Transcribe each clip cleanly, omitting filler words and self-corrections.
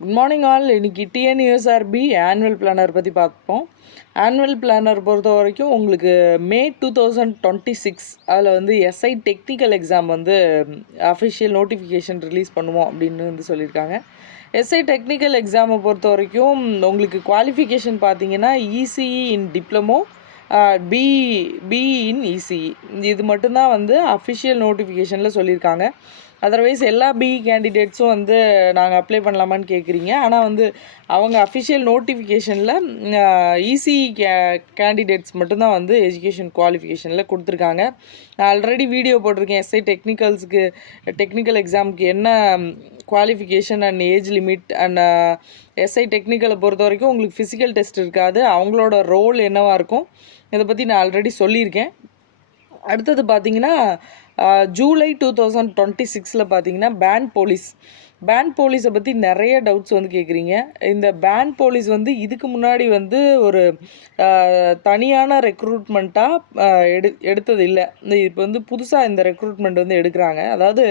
Good morning all. இன்றைக்கி TNUSRB annual planar பற்றி பார்ப்போம். ஆனுவல் பிளானர் பொறுத்த வரைக்கும் உங்களுக்கு மே 2026 அதில் வந்து எஸ்ஐ டெக்னிக்கல் எக்ஸாம் வந்து அஃபிஷியல் நோட்டிஃபிகேஷன் ரிலீஸ் பண்ணுவோம் அப்படின்னு வந்து சொல்லியிருக்காங்க. எஸ்ஐ டெக்னிக்கல் எக்ஸாமை பொறுத்த வரைக்கும் உங்களுக்கு குவாலிஃபிகேஷன் பார்த்தீங்கன்னா ECE in diploma, BE in ECE, இது மட்டும்தான் வந்து அஃபிஷியல் நோட்டிஃபிகேஷனில் சொல்லியிருக்காங்க. அதர்வைஸ் எல்லா பிஇ கேண்டிடேட்ஸும் வந்து நாங்கள் அப்ளை பண்ணலாமான்னு கேட்குறீங்க. ஆனால் வந்து அவங்க அஃபிஷியல் நோட்டிஃபிகேஷனில் இசிஇ கேண்டிடேட்ஸ் மட்டும்தான் வந்து எஜுகேஷன் குவாலிஃபிகேஷனில் கொடுத்துருக்காங்க. நான் ஆல்ரெடி வீடியோ போட்டிருக்கேன். எஸ்ஐ டெக்னிக்கல் எக்ஸாமுக்கு என்ன qualification and age limit and SI டெக்னிக்கலை பொறுத்த வரைக்கும் உங்களுக்கு ஃபிசிக்கல் டெஸ்ட் இருக்காது. அவங்களோட ரோல் என்னவாக இருக்கும் இதை பற்றி நான் ஆல்ரெடி சொல்லியிருக்கேன். அடுத்தது பார்த்திங்கன்னா ஜூலை 2026 பார்த்தீங்கன்னா பேண்ட் போலீஸை பற்றி நிறைய டவுட்ஸ் வந்து கேட்குறீங்க. இந்த பேண்ட் போலீஸ் வந்து இதுக்கு முன்னாடி வந்து ஒரு தனியான ரெக்ரூட்மெண்ட்டாக எடுத்தது இல்லை. இப்போ வந்து புதுசாக இந்த ரெக்ரூட்மெண்ட் வந்து எடுக்கிறாங்க. அதாவது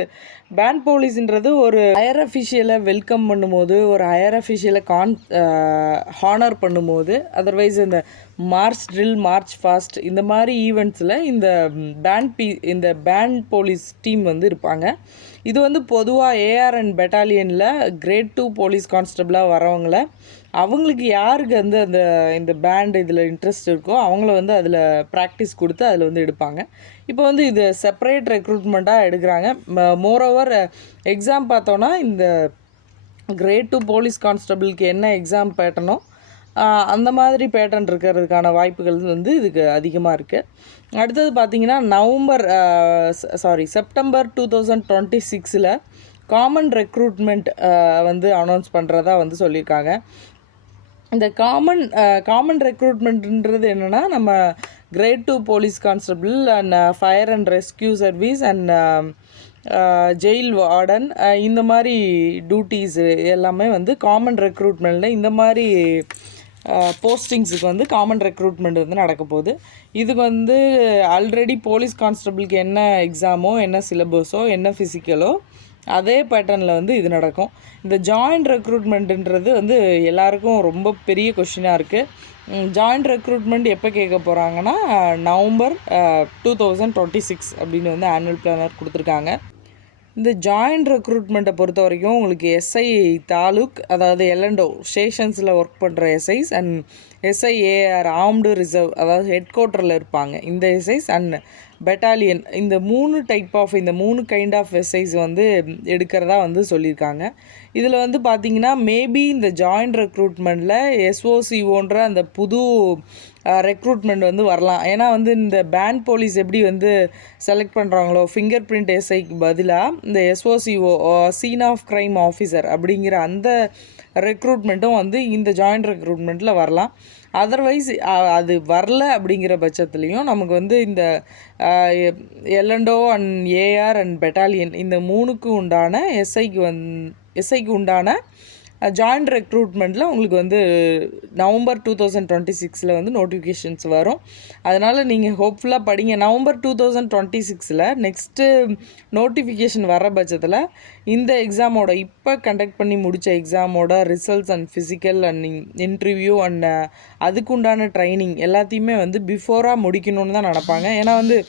பேண்ட் போலீஸ்ன்றது ஒரு ஹையர் அஃபிஷியலை வெல்கம் பண்ணும்போது, ஒரு ஹையர் அஃபிஷியலை ஹானர் பண்ணும்போது, அதர்வைஸ் இந்த மார்ச் ட்ரில், மார்ச் ஃபாஸ்ட் இந்த மாதிரி ஈவெண்ட்ஸில் இந்த பேண்ட் போலீஸ் டீம் வந்து இருப்பாங்க. இது வந்து பொதுவாக ஏஆர்என் பெட்டாலியனில் கிரேட் 2 போலீஸ் கான்ஸ்டபிளாக வரவங்கள, அவங்களுக்கு யாருக்கு வந்து இந்த பேண்ட் இதில் இன்ட்ரெஸ்ட் இருக்கோ அவங்கள வந்து அதில் ப்ராக்டிஸ் கொடுத்து அதில் வந்து எடுப்பாங்க. இப்போ வந்து இது செப்பரேட் ரெக்ரூட்மெண்ட்டாக எடுக்கிறாங்க. மோரோவர் எக்ஸாம் பார்த்தோன்னா இந்த கிரேட் 2 போலீஸ் கான்ஸ்டபிளுக்கு என்ன எக்ஸாம் பேட்டர்னோ அந்த மாதிரி பேட்டர்ன் இருக்கிறதுக்கான வாய்ப்புகள் வந்து இதுக்கு அதிகமாக இருக்குது. அடுத்தது பார்த்திங்கன்னா செப்டம்பர் 2026 காமன் ரெக்ரூட்மெண்ட் வந்து அனௌன்ஸ் பண்ணுறதா வந்து சொல்லியிருக்காங்க. இந்த காமன் ரெக்ரூட்மெண்ட்ன்றது என்னென்னா, நம்ம grade 2 police constable and fire and rescue service and jail warden இந்த மாதிரி டியூட்டிஸ் எல்லாமே வந்து காமன் ரெக்ரூட்மெண்ட்டில் இந்த மாதிரி போஸ்டிங்ஸுக்கு வந்து காமன் ரெக்ரூட்மெண்ட் வந்து நடக்க போகுது. இதுக்கு வந்து ஆல்ரெடி போலீஸ் கான்ஸ்டபிளுக்கு என்ன எக்ஸாமோ, என்ன சிலபஸோ, என்ன ஃபிசிக்கலோ அதே பேட்டர்னில் வந்து இது நடக்கும். இந்த ஜாயிண்ட் ரெக்ரூட்மெண்ட்டுன்றது வந்து எல்லாருக்கும் ரொம்ப பெரிய கொஷினாக இருக்குது. ஜாயிண்ட் ரெக்ரூட்மெண்ட் எப்போ கேட்க போகிறாங்கன்னா நவம்பர் 2026 அப்படின்னு வந்து ஆனுவல் பிளானர் கொடுத்துருக்காங்க. இந்த ஜாயிண்ட் ரெக்ரூட்மெண்ட்டை பொறுத்த வரைக்கும் உங்களுக்கு எஸ்ஐ தாலுக், அதாவது எல்என்டோ ஸ்டேஷன்ஸில் ஒர்க் பண்ணுற எஸ்ஐஸ் அண்ட் எஸ்ஐஏஆர் ஆர்ம்டு ரிசர்வ், அதாவது ஹெட் குவார்ட்டரில் இருப்பாங்க இந்த எஸ்ஐஸ் அண்ட் பெட்டாலியன், இந்த 3 கைண்ட் ஆஃப் எஸ்ஐஸ் வந்து எடுக்கிறதா வந்து சொல்லியிருக்காங்க. இதில் வந்து பார்த்திங்கன்னா மேபி இந்த ஜாயிண்ட் ரெக்ரூட்மெண்ட்டில் எஸ்ஓசிஓன்ற அந்த புது ரெக்ரூட்மெண்ட் வந்து வரலாம். ஏன்னா வந்து இந்த பேண்ட் போலீஸ் எப்படி வந்து செலக்ட் பண்ணுறாங்களோ ஃபிங்கர் பிரிண்ட் எஸ்ஐக்கு பதிலாக இந்த எஸ்ஓசிஓ சீன் ஆஃப் க்ரைம் ஆஃபீஸர் அப்படிங்கிற அந்த ரெக்ரூட்மெண்ட்டும் வந்து இந்த ஜாயிண்ட் ரெக்ரூட்மெண்ட்டில் வரலாம். அதர்வைஸ் அது வரல அப்படிங்கிற பட்சத்துலேயும் நமக்கு வந்து இந்த எல்என்டோ அண்ட் ஏஆர் அண்ட் பெட்டாலியன் இந்த 3க்கு உண்டான எஸ்ஐக்கு உண்டான ஜாயிண்ட் ரெக்ரூட்மெண்ட்டில் உங்களுக்கு வந்து நவம்பர் 2026 வந்து நோட்டிஃபிகேஷன்ஸ் வரும். அதனால் நீங்கள் ஹோப்ஃபுல்லாக படிங்க. நவம்பர் 2026 நெக்ஸ்ட்டு நோட்டிஃபிகேஷன் வர பட்சத்தில் இந்த எக்ஸாமோட இப்போ கண்டக்ட் பண்ணி முடித்த எக்ஸாமோட results and physical and interview and அதுக்குண்டான ட்ரைனிங் எல்லாத்தையுமே வந்து பிஃபோராக முடிக்கணும்னு தான் நினப்பாங்க. ஏன்னா வந்து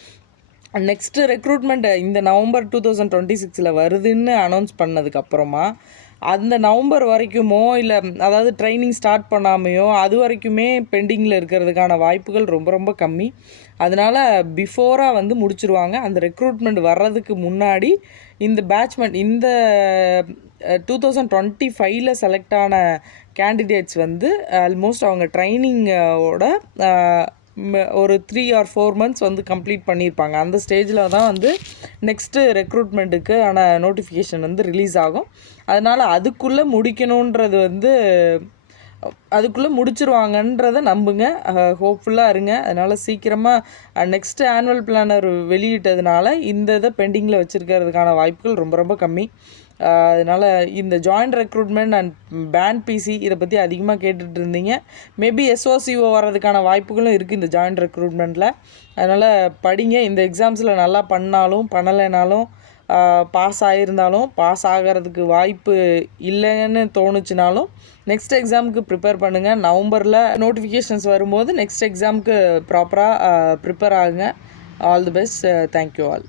நெக்ஸ்ட்டு ரெக்ரூட்மெண்ட் இந்த நவம்பர் 2026 வருதுன்னு அனௌன்ஸ் பண்ணதுக்கப்புறமா அந்த நவம்பர் வரைக்குமோ இல்லை அதாவது ட்ரைனிங் ஸ்டார்ட் பண்ணாமையோ அது வரைக்குமே பெண்டிங்கில் இருக்கிறதுக்கான வாய்ப்புகள் ரொம்ப ரொம்ப கம்மி. அதனால் பிஃபோராக வந்து முடிச்சிருவாங்க. அந்த ரெக்ரூட்மெண்ட் வர்றதுக்கு முன்னாடி இந்த இந்த 2025 செலக்ட் ஆன கேண்டிடேட்ஸ் வந்து ஆல்மோஸ்ட் அவங்க ட்ரைனிங்கோட ஒரு 3 or 4 months வந்து கம்ப்ளீட் பண்ணியிருப்பாங்க. அந்த ஸ்டேஜில் தான் வந்து நெக்ஸ்ட்டு ரெக்ரூட்மெண்ட்டுக்கு ஆன நோட்டிஃபிகேஷன் வந்து ரிலீஸ் ஆகும். அதனால் அதுக்குள்ளே முடிக்கணுன்றது வந்து அதுக்குள்ளே முடிச்சிருவாங்கன்றதை நம்புங்க, ஹோப்ஃபுல்லாக இருங்க. அதனால் சீக்கிரமாக நெக்ஸ்ட்டு ஆனுவல் பிளானர் வெளியிட்டதுனால இந்த இதை பெண்டிங்கில் வச்சுருக்கிறதுக்கான வாய்ப்புகள் ரொம்ப ரொம்ப கம்மி. அதனால் இந்த ஜாயிண்ட் ரெக்ரூட்மெண்ட் அண்ட் பேண்ட் பிசி இதை பற்றி அதிகமாக கேட்டுட்டு இருந்தீங்க. மேபி எஸ்ஓசிஓ வர்றதுக்கான வாய்ப்புகளும் இருக்குது இந்த ஜாயிண்ட் ரெக்ரூட்மெண்ட்டில். அதனால் படிங்க. இந்த எக்ஸாம்ஸில் நல்லா பண்ணாலும் பண்ணலைனாலும் பாஸ் ஆகியிருந்தாலும் பாஸ் ஆகிறதுக்கு வாய்ப்பு இல்லைன்னு தோணுச்சுனாலும் நெக்ஸ்ட் எக்ஸாமுக்கு ப்ரிப்பேர் பண்ணுங்கள். நவம்பரில் நோட்டிஃபிகேஷன்ஸ் வரும்போது நெக்ஸ்ட் எக்ஸாமுக்கு ப்ராப்பராக ப்ரிப்பேர் ஆகுங்க. All the best. Thank you all.